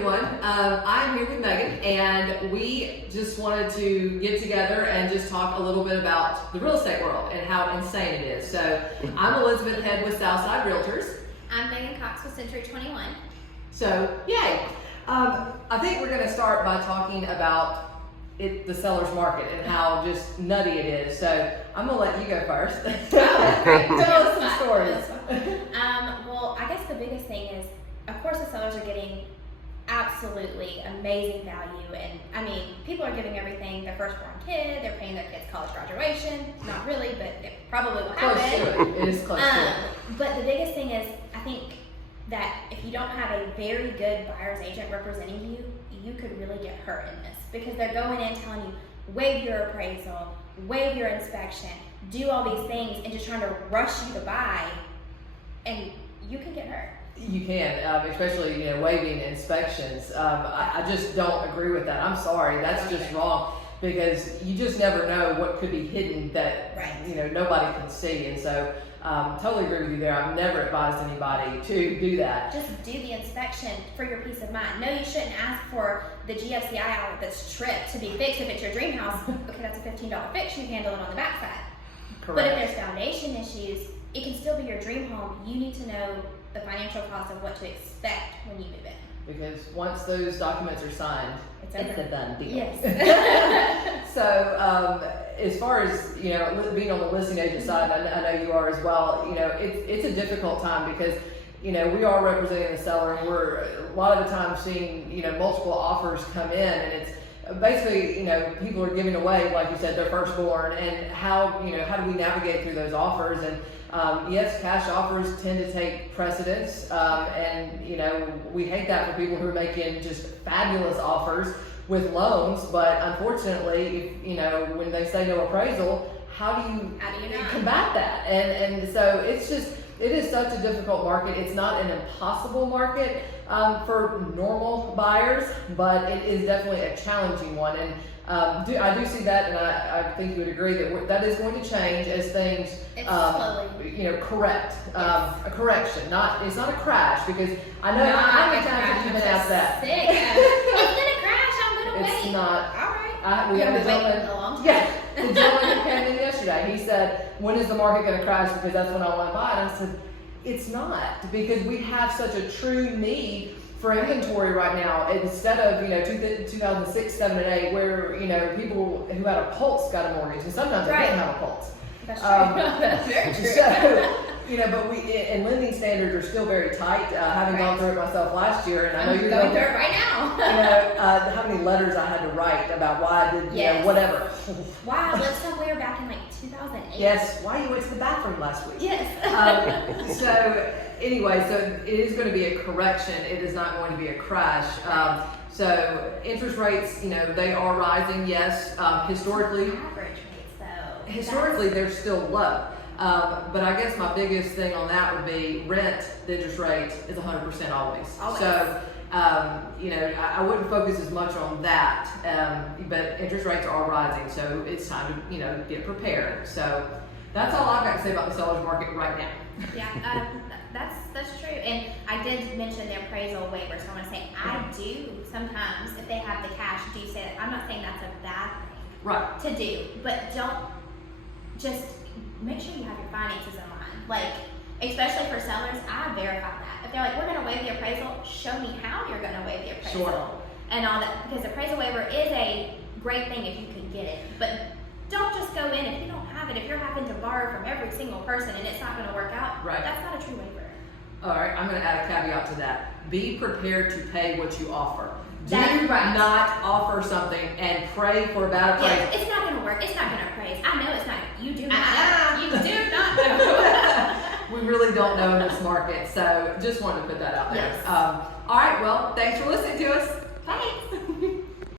everyone. I'm here with Megan, and we just wanted to get together and just talk a little bit about the real estate world and how insane it is. So I'm Elizabeth Head with SouthSide Realtors. I'm Megan Cox with Century 21. So, yay! I think we're going to start by talking about the seller's market and how just nutty it is. So I'm going to let you go first. Tell us some stories. Well, I guess the biggest thing is, of course, the sellers are getting absolutely amazing value, and I mean, people are giving everything. Their firstborn kid, they're paying their kids' college graduation. Not really, but it probably will happen. Close to it. It is close to it. But the biggest thing is, I think that if you don't have a very good buyer's agent representing you, you could really get hurt in this, because they're going in telling you, waive your appraisal, waive your inspection, do all these things, and just trying to rush you to buy, and you can get hurt. You can, especially waiving inspections. I just don't agree with that. I'm sorry, that's just wrong, because you just never know what could be hidden that nobody can see. And so, totally agree with you there. I've never advised anybody to do that. Just do the inspection for your peace of mind. No, you shouldn't ask for the GFCI outlet that's tripped to be fixed if it's your dream house. Okay, that's a $15 fix. You handle it on the backside. Correct. But if there's foundation issues, it can still be your dream home. You need to know the financial cost of what to expect when you move in. Because once those documents are signed, it's a done deal. Yes. So as far as being on the listing agent side, I know you are as well. It's a difficult time because we are representing the seller, and we're a lot of the time seeing multiple offers come in, and it's basically people are giving away, like you said, their firstborn, and how do we navigate through those offers? And yes, cash offers tend to take precedence, and we hate that for people who are making just fabulous offers with loans. But unfortunately, if, when they say no appraisal, how do you combat that? And so it is such a difficult market. It's not an impossible market for normal buyers, but it is definitely a challenging one. And I do see that, and I think you would agree that that is going to change as things correct. A correction, it's not a crash, because I know how many times have you been asked that. It's gonna crash. I'm gonna wait. It's not. All right. We have a gentleman. A long time. Yeah, the gentleman who came in yesterday. He said, "When is the market going to crash? Because that's when I want to buy." And I said, "It's not, because we have such a true need for inventory right now. Instead of 2006, 7, and 8, where people who had a pulse got a mortgage, and sometimes they didn't have a pulse. That's true. That's very true. So, but and lending standards are still very tight. Having gone through it myself last year, and I know you're going through it right now. how many letters I had to write about why I did whatever. Wow, let's say we were back in 2008. Yes, why you went to the bathroom last week. Yes. So anyway, so it is going to be a correction. It is not going to be a crash. So interest rates, they are rising. Yes, historically. Average rates, though. Historically, they're still low. But I guess my biggest thing on that would be rent. The interest rate is 100% always. So, I wouldn't focus as much on that. But interest rates are rising, so it's time to, get prepared. So that's all I've got to say about the seller's market right now. Yeah, that's true. And I did mention the appraisal waiver, so I want to say I do sometimes, if they have the cash, do say that. I'm not saying that's a bad thing to do, but don't just make sure you have your finances in line. Especially for sellers, I verify that. If they're like, we're going to waive the appraisal, show me how you're going to waive the appraisal and all that, because appraisal waiver is a great thing if you can get it. But don't just go in if you don't have it. If you're having to borrow from every single person and it's not going to work out, that's not a true waiver. All right, I'm going to add a caveat to that. Be prepared to pay what you offer. Do not offer something and pray for a bad appraisal. Yes, it's not going to work. It's not going to appraise. I know it's not. You do not. You do not know. We really don't know in this market, so just wanted to put that out there. Yes. All right, well, thanks for listening to us. Thanks.